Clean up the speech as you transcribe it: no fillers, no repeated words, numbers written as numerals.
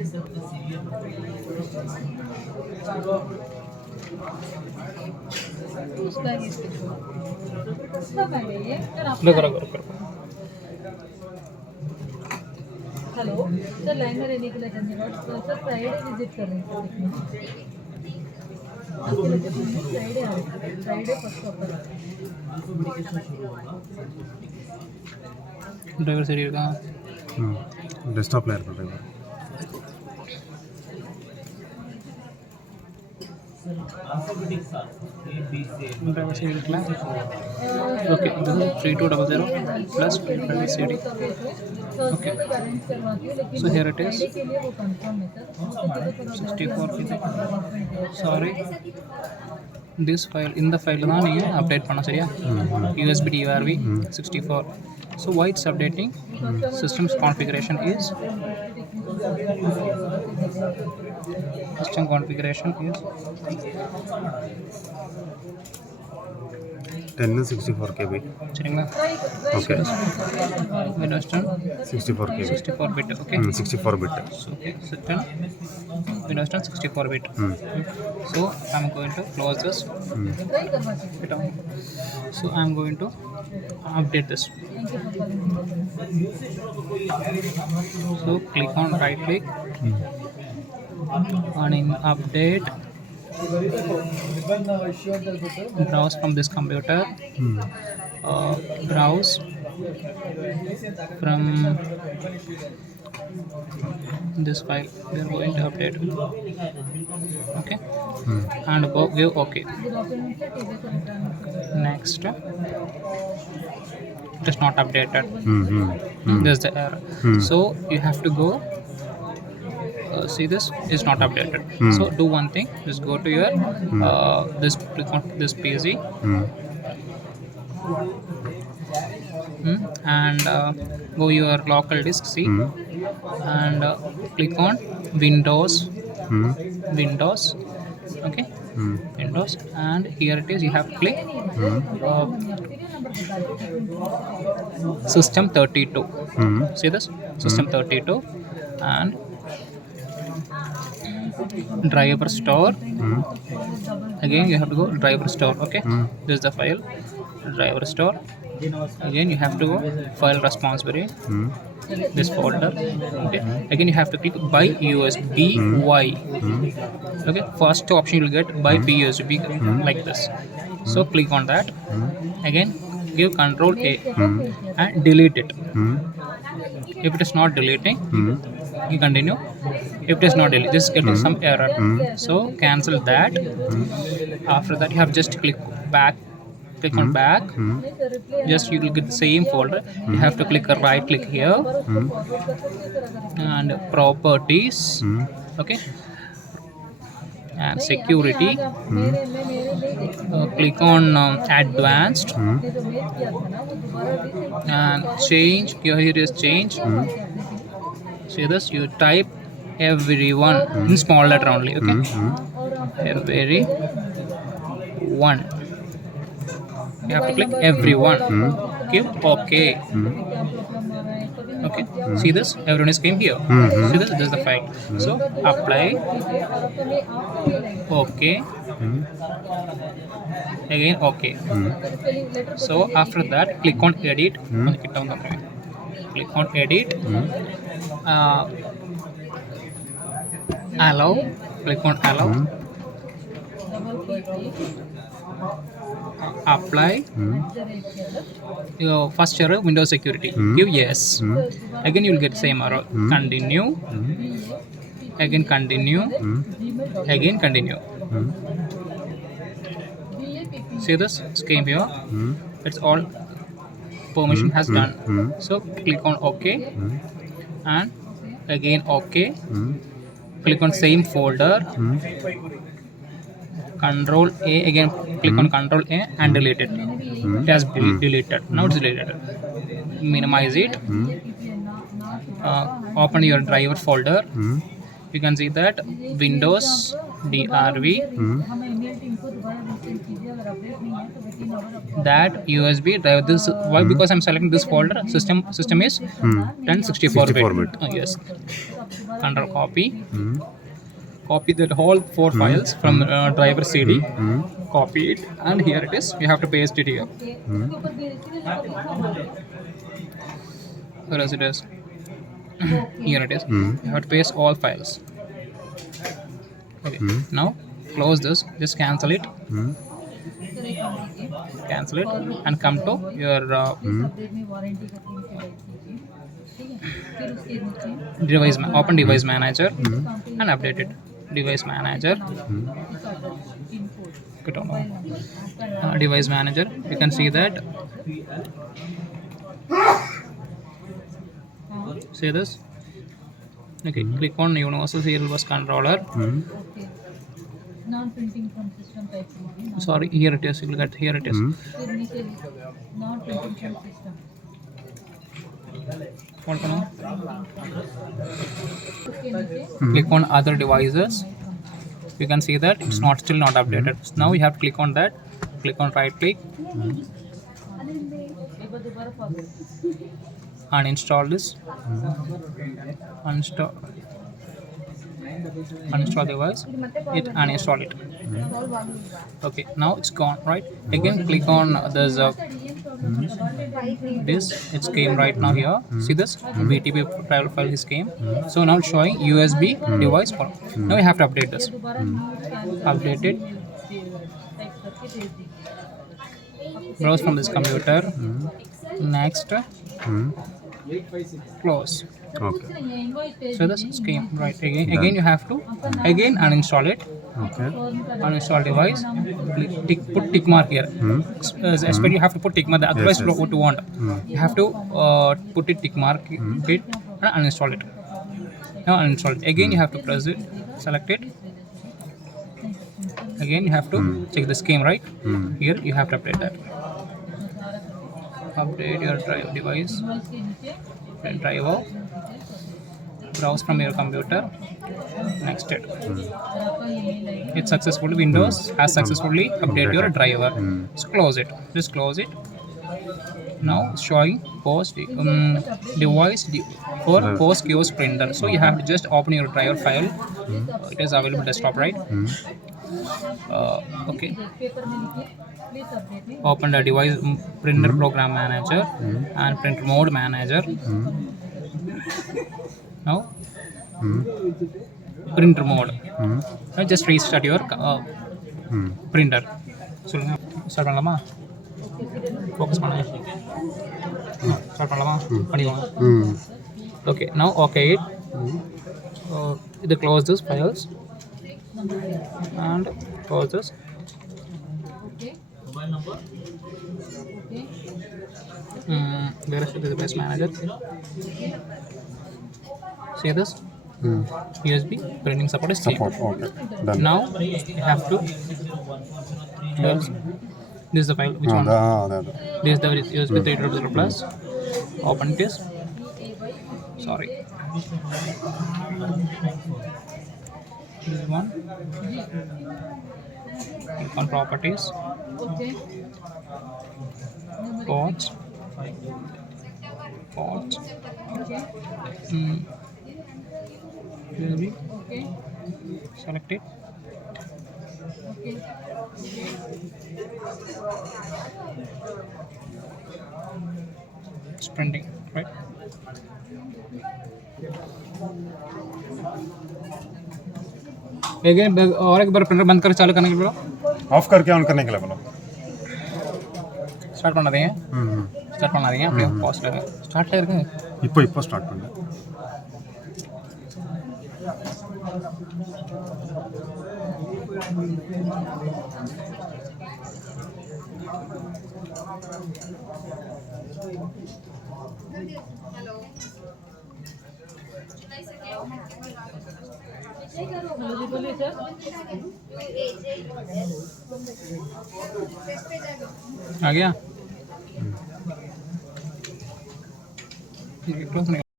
Hello sir, line में रहने के लिए धन्यवाद। सर फ्राइडे विजिट कर रहे हैं सर देखने। आपके लोकेशन में फ्राइडे आ रहे हैं, Friday first offer. Driver seat कहाँ? डेस्कटॉप ले रहा driver driver seat class okay, this is 3200 plus driver seat. Okay. So here it is. 64 sorry, this file in the file தான் நீங்க அப்டேட் பண்ண சரியா? USB DRV 64. So why it's updating? System's configuration is 1064 KB. சரிங்களா? Okay. Windows 10 64 KB. 64 bit. Okay. 64 bit. So okay, so 10 Windows 10 64 bit. So I'm going to close this. It on. So I'm going to update this. So click on right click on in update, browse from this computer, browse from this file. We are going to update. Okay. And go give okay. Next, it is not updated. There's the error. So you have to go see this is not updated. So do one thing, just go to your this, click on this PC and go your local disk C and click on Windows. Okay. Windows, and here it is, you have to click System 32. See this System 32 and driver store. Again you have to go driver store. Okay. This is the file driver store. Again you have to go file repository, this folder. Okay. Again you have to click by USB Y. Okay. First option you will get by USB like this. So click on that. Again give Control A and delete it. If it is not deleting, you continue. If it is not deleting, this is getting some error. So cancel that. After that you have just click back. Click on back. Just you will get the same folder. You have to click a right click here and properties. Okay. And security. Click on advanced and change. Here is change. See this, you type everyone in small letter only. Okay. Everyone, you have to click everyone. Give okay. Okay. See this, everyone is came here. See this is the file. So apply. Okay. Again okay. So after that click on edit. Click on edit. Allow. Click on allow. Apply. Your first error, Windows security. Give yes. Again you will get same error. Continue. Again continue. Again continue. See this scheme here. It's all permission has done. So click on OK and again OK. Click on same folder. Control A, again click on Control A and delete it. It has been deleted. Now it's deleted. Minimize it. Open your driver folder. You can see that Windows DRV, that USB driver. This why? Because I'm selecting this folder. System is 1064 bit. Yes. Control copy. Hmm. Copy that whole 4 files from driver CD. Hmm. Copy it, and here it is. You have to paste it here. उसके ऊपर सीधे से copy करना है। Where is it is? Here it is. Hmm. You have to paste all files. Okay. Now close this. Just cancel it. Hmm. Sir एक काम कीजिए, Cancel it and come to your update में warranty का pin select कीजिए, ठीक है। फिर उसके नीचे device. Open device manager काम पे and update it. Device manager. इस order pin code Get on. Mobile number Device manager. You can see that. See this. Okay. Click on Universal Serial Bus Controller. Hmm. Okay non printing from system type कीजिए, Sorry, here it is. You look at here it is. Hmm. फिर नीचे non printing from system, Hold on. उसके नीचे Click on other devices. You can see that it's not still not updated. Now you have to click on that. Click on right click. एक बार दोबारा forward Uninstall this. Uninstall device. It uninstall it. Okay, now it's gone, right? Again, click on this. It's came right now here. See this BTP travel file is came. So now it's showing USB device file. Now you have to update this. दोबारा new scan Update it. Type करके भेज दीजिए। Browse from this computer. Next, Hmm. close. Okay. Invoice भेज So this came right again. You have to again uninstall it. Okay. Uninstall device. Put tick mark here. Hmm. Especially you have to put tick mark. Otherwise, Yes, yes. what you want. You have to put it tick mark it and uninstall it. Now uninstall it. Again, you have to press it. Select it. Again, you have to check the scheme, right? Hmm. Here you have to update that. Update your drive device. Invoice के नीचे Driver. Browse from your computer. Next it. और आपका email ID It successfully Windows has successfully updated your driver. So close it. Just close it. Now it's showing post device for post kiosk printer. So you have to just open your driver file. It is available desktop, right? Okay. Paper में लिखिए please update में Open the device printer program manager and printer mode manager. Now Hmm. printer mode. Hmm. Now just restart your Hmm. printer. சொல்லுங்க start பண்ணலாமா? Focus பண்ணு. Start பண்ணலாமா? பண்ணிக்கோங்க. Hmm. Okay, now okay it. Either close this files and close this. Okay okay Where is the device manager? See this Hmm. USB printing support is same. Support. Okay. Done. Now you have to this is the file which one? That. This is the USB 3.0 plus. Open this. Sorry. This one. Click on properties. Okay Ports. Okay USB. Okay Select it. Okay It's printing, right? Again, और एक बार printer बंद कर चालू करने के लिए बोलो. Of करके ऑन करने के लिए बोलो. स्टार्ट பண்ணாதீங்க. Hmm. ஸ்டார்ட் பண்ணாதீங்க. அப்படியே பாஸ்ல இருக்கு. ஸ்டார்ட்ல இருக்கு. இப்போ ஸ்டார்ட் பண்ணு. हेलो जी बोलिए सर आ गया? ठीक है, क्लोज नहीं